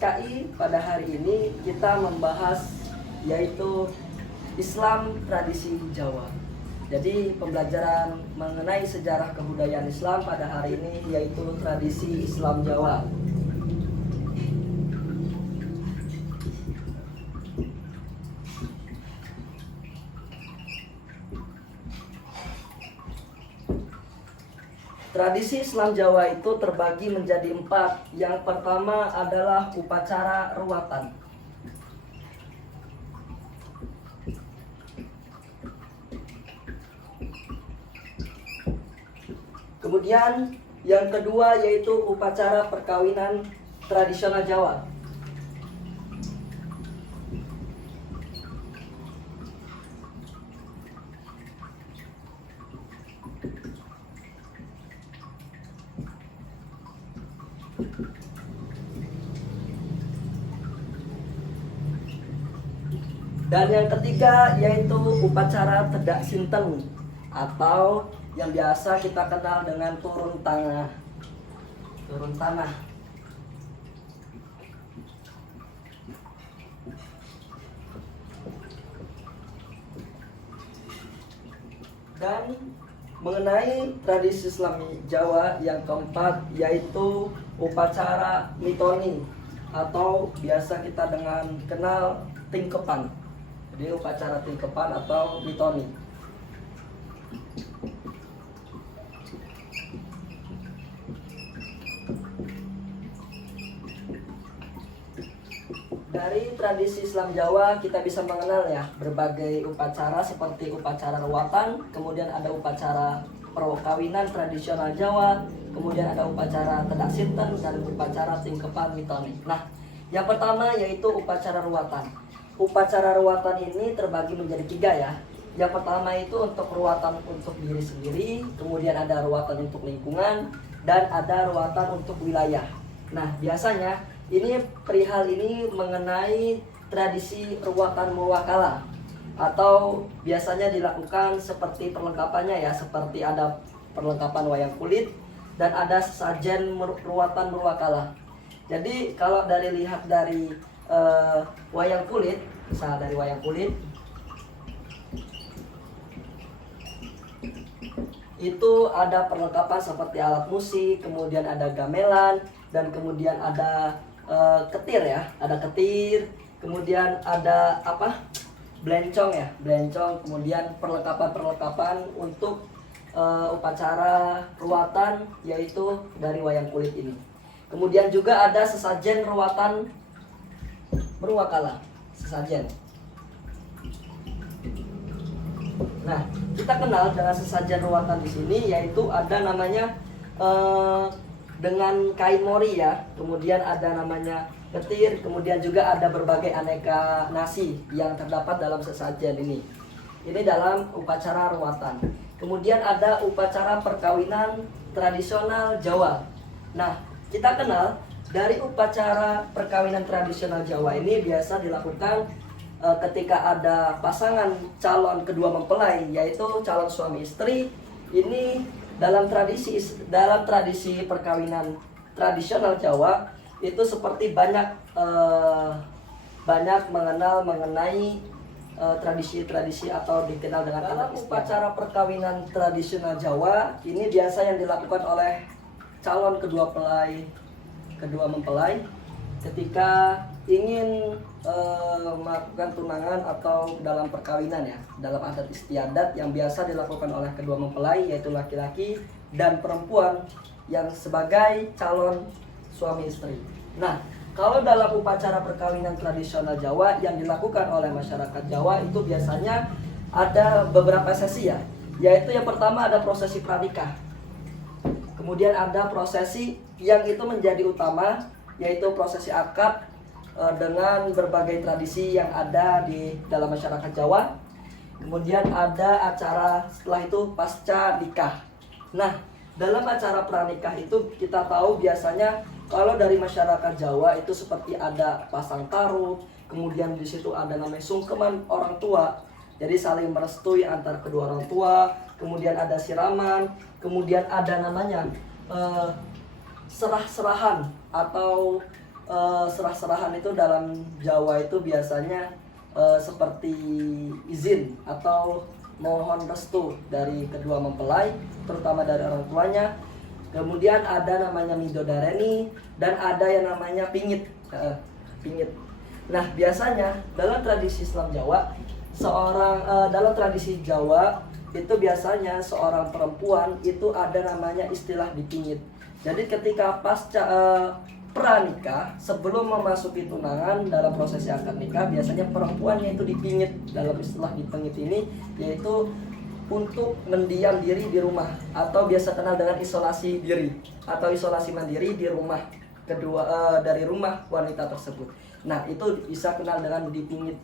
SKI pada hari ini kita membahas yaitu Islam tradisi Jawa. Jadi pembelajaran mengenai sejarah kebudayaan Islam pada hari ini yaitu tradisi Islam Jawa. Tradisi Islam Jawa itu terbagi menjadi 4. Yang pertama adalah upacara ruatan. Kemudian yang kedua yaitu upacara perkawinan tradisional Jawa. Dan yang ketiga yaitu upacara tedak sinten atau yang biasa kita kenal dengan turun tanah. Turun tanah. Dan mengenai tradisi Islam Jawa yang keempat yaitu upacara mitoni atau biasa kita dengan kenal tingkepan. Jadi upacara tingkepan atau mitoni. Dari tradisi Islam Jawa kita bisa mengenal ya berbagai upacara seperti upacara ruatan, kemudian ada upacara perkawinan tradisional Jawa, kemudian ada upacara tedak sinten dan upacara tingkepan mitoni. Nah, yang pertama yaitu upacara ruatan. Upacara ruatan ini terbagi menjadi 3 ya. Yang pertama itu untuk ruatan untuk diri sendiri, kemudian ada ruatan untuk lingkungan, dan ada ruatan untuk wilayah. Nah, biasanya ini perihal ini mengenai tradisi ruatan muwakala atau biasanya dilakukan seperti perlengkapannya ya, seperti ada perlengkapan wayang kulit dan ada sesajen ruatan muwakala. Jadi kalau lihat dari wayang kulit, misal dari wayang kulit itu ada perlengkapan seperti alat musik, kemudian ada gamelan, dan kemudian ada ketir ya, ada ketir, kemudian ada blencong ya, blencong, kemudian perlengkapan untuk upacara ruatan yaitu dari wayang kulit ini. Kemudian juga ada sesajen ruatan berwakala, sesajen. Nah, kita kenal dengan sesajen ruatan di sini yaitu ada namanya dengan kain mori ya, kemudian ada namanya ketir, kemudian juga ada berbagai aneka nasi yang terdapat dalam sesajen ini. Ini dalam upacara ruatan. Kemudian ada upacara perkawinan tradisional Jawa. Nah, kita kenal dari upacara perkawinan tradisional Jawa ini biasa dilakukan ketika ada pasangan calon kedua mempelai yaitu calon suami istri. Ini dalam tradisi perkawinan tradisional Jawa itu seperti banyak mengenal mengenai tradisi-tradisi atau dikenal dengan adat istiadat. Upacara perkawinan tradisional Jawa ini biasa yang dilakukan oleh calon kedua mempelai ketika ingin melakukan tunangan atau dalam perkawinan ya, dalam adat istiadat yang biasa dilakukan oleh kedua mempelai yaitu laki-laki dan perempuan yang sebagai calon suami istri. Nah, kalau dalam upacara perkawinan tradisional Jawa yang dilakukan oleh masyarakat Jawa itu biasanya ada beberapa sesi ya, yaitu yang pertama ada prosesi pranikah. Kemudian ada prosesi yang itu menjadi utama yaitu prosesi akad dengan berbagai tradisi yang ada di dalam masyarakat Jawa. Kemudian ada acara setelah itu pasca nikah. Nah, dalam acara pranikah itu kita tahu biasanya kalau dari masyarakat Jawa itu seperti ada pasang taruh, kemudian di situ ada namanya sungkeman orang tua. Jadi saling merestui antar kedua orang tua, kemudian ada siraman, kemudian ada namanya serah-serahan atau serah-serahan itu dalam Jawa itu biasanya seperti izin atau mohon restu dari kedua mempelai, terutama dari orang tuanya. Kemudian ada namanya midodareni dan ada yang namanya pingit. Pingit. Nah, biasanya dalam tradisi Islam Jawa, dalam tradisi Jawa itu biasanya seorang perempuan itu ada namanya istilah dipingit. Jadi ketika pasca pranikah, sebelum memasuki tunangan dalam prosesi akad nikah, biasanya perempuannya itu dipingit. Dalam istilah dipingit ini yaitu untuk mendiam diri di rumah, atau biasa kenal dengan isolasi diri atau isolasi mandiri di rumah dari rumah wanita tersebut. Nah, itu bisa kenal dengan dipingit.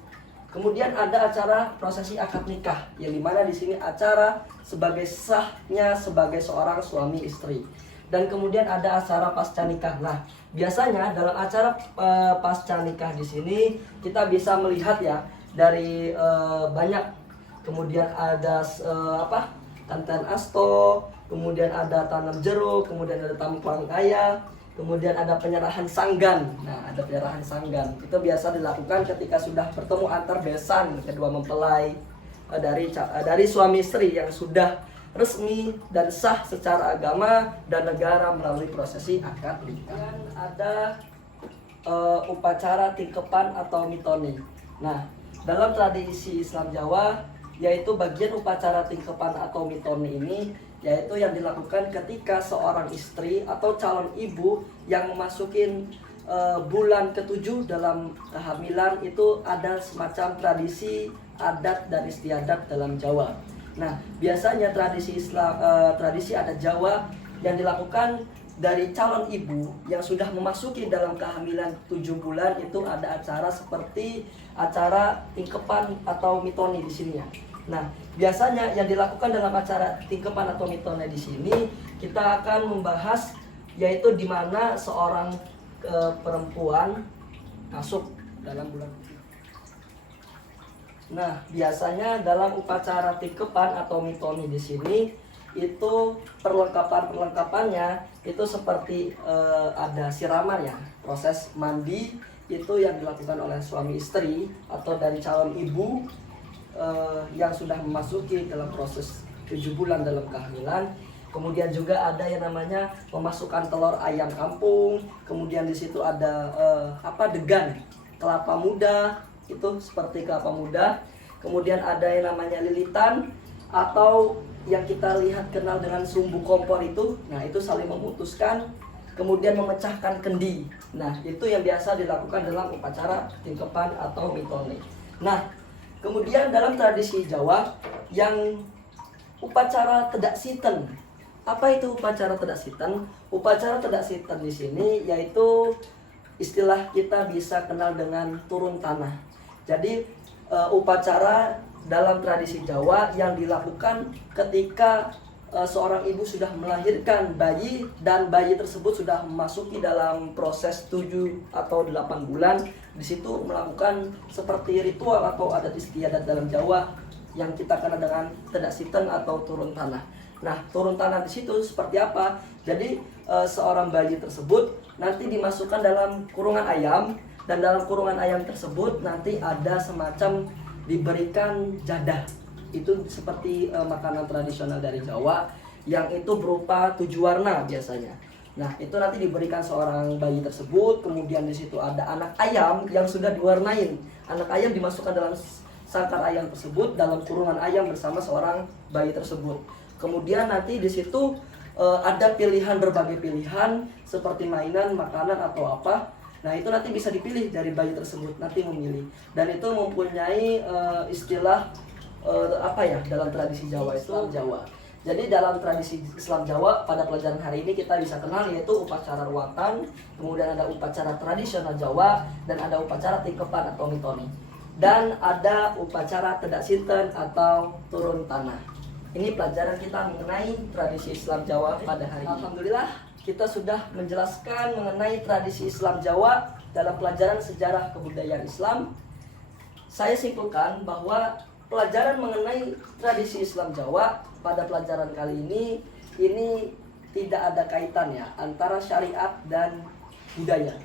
Kemudian ada acara prosesi akad nikah, yang dimana di sini acara sebagai sahnya sebagai seorang suami istri. Dan kemudian ada acara pasca nikah. Nah, biasanya dalam acara pasca nikah di sini kita bisa melihat ya dari banyak. Kemudian ada tantan asto, kemudian ada tanam jeruk, kemudian ada tampang kaya, kemudian ada penyerahan sanggan. Nah, ada penyerahan sanggan. Itu biasa dilakukan ketika sudah bertemu antar besan kedua mempelai dari suami istri yang sudah resmi dan sah secara agama dan negara melalui prosesi akad nikah. Dan ada upacara tingkepan atau mitoni. Nah, dalam tradisi Islam Jawa, yaitu bagian upacara tingkepan atau mitoni ini, yaitu yang dilakukan ketika seorang istri atau calon ibu yang memasukin bulan ke-7 dalam kehamilan, itu ada semacam tradisi adat dan istiadat dalam Jawa. Nah, biasanya tradisi adat Jawa yang dilakukan dari calon ibu yang sudah memasuki dalam kehamilan 7 bulan, itu ada acara seperti acara tingkepan atau mitoni di sini ya. Nah, biasanya yang dilakukan dalam acara tingkepan atau mitoni di sini, kita akan membahas yaitu di mana seorang perempuan masuk dalam bulan. Nah, biasanya dalam upacara tingkepan atau mitoni di sini itu perlengkapannya itu seperti ada siraman ya, proses mandi itu yang dilakukan oleh suami istri atau dari calon ibu yang sudah memasuki dalam proses 7 bulan dalam kehamilan. Kemudian juga ada yang namanya memasukkan telur ayam kampung. Kemudian di situ ada degan kelapa muda, itu seperti kelapa muda. Kemudian ada yang namanya lilitan atau yang kita lihat kenal dengan sumbu kompor itu. Nah, itu saling memutuskan, kemudian memecahkan kendi. Nah, itu yang biasa dilakukan dalam upacara tingkepan atau mitoni. Nah, kemudian dalam tradisi Jawa yang upacara tedak siten. Apa itu upacara tedak siten? Upacara tedak siten di sini yaitu istilah kita bisa kenal dengan turun tanah. Jadi upacara dalam tradisi Jawa yang dilakukan ketika seorang ibu sudah melahirkan bayi dan bayi tersebut sudah memasuki dalam proses 7 atau 8 bulan. Di situ melakukan seperti ritual atau adat istiadat dalam Jawa yang kita kenal dengan tedak siten atau turun tanah. Nah, turun tanah di situ seperti apa? Jadi seorang bayi tersebut nanti dimasukkan dalam kurungan ayam, dan dalam kurungan ayam tersebut nanti ada semacam diberikan jadah. Itu seperti makanan tradisional dari Jawa yang itu berupa 7 warna biasanya. Nah, itu nanti diberikan seorang bayi tersebut. Kemudian di situ ada anak ayam yang sudah diwarnain. Anak ayam dimasukkan dalam sangkar ayam tersebut dalam kurungan ayam bersama seorang bayi tersebut. Kemudian nanti di situ ada pilihan, berbagai pilihan seperti mainan, makanan atau apa. Nah, itu nanti bisa dipilih dari bayi tersebut, nanti memilih. Dan itu mempunyai istilah dalam tradisi Jawa itu Jawa. Jadi dalam tradisi Islam Jawa pada pelajaran hari ini kita bisa kenal yaitu upacara ruatan, kemudian ada upacara tradisional Jawa, dan ada upacara tingkepan atau mitoni. Dan ada upacara tedak siten atau turun tanah. Ini pelajaran kita mengenai tradisi Islam Jawa pada hari ini. Alhamdulillah, kita sudah menjelaskan mengenai tradisi Islam Jawa dalam pelajaran sejarah kebudayaan Islam. Saya simpulkan bahwa pelajaran mengenai tradisi Islam Jawa pada pelajaran kali ini tidak ada kaitannya antara syariat dan budaya.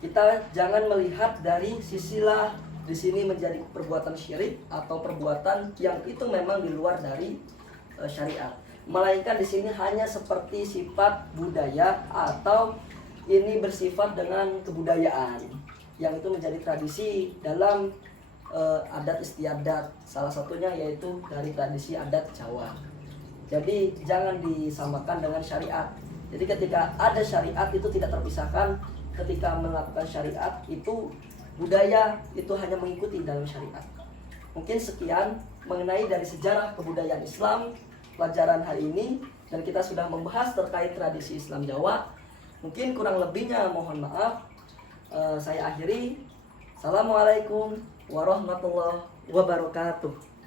kita jangan melihat dari sisilah di sini menjadi perbuatan syirik atau perbuatan yang itu memang di luar dari syariat. Melainkan di sini hanya seperti sifat budaya atau ini bersifat dengan kebudayaan yang itu menjadi tradisi dalam adat istiadat. Salah satunya yaitu dari tradisi adat Jawa. Jadi jangan disamakan dengan syariat. Jadi ketika ada syariat itu tidak terpisahkan. Ketika melakukan syariat itu budaya itu hanya mengikuti dalam syariat. Mungkin sekian mengenai dari sejarah kebudayaan Islam pelajaran hari ini, dan kita sudah membahas terkait tradisi Islam Jawa. Mungkin kurang lebihnya mohon maaf. Saya akhiri. Assalamualaikum warahmatullahi wabarakatuh.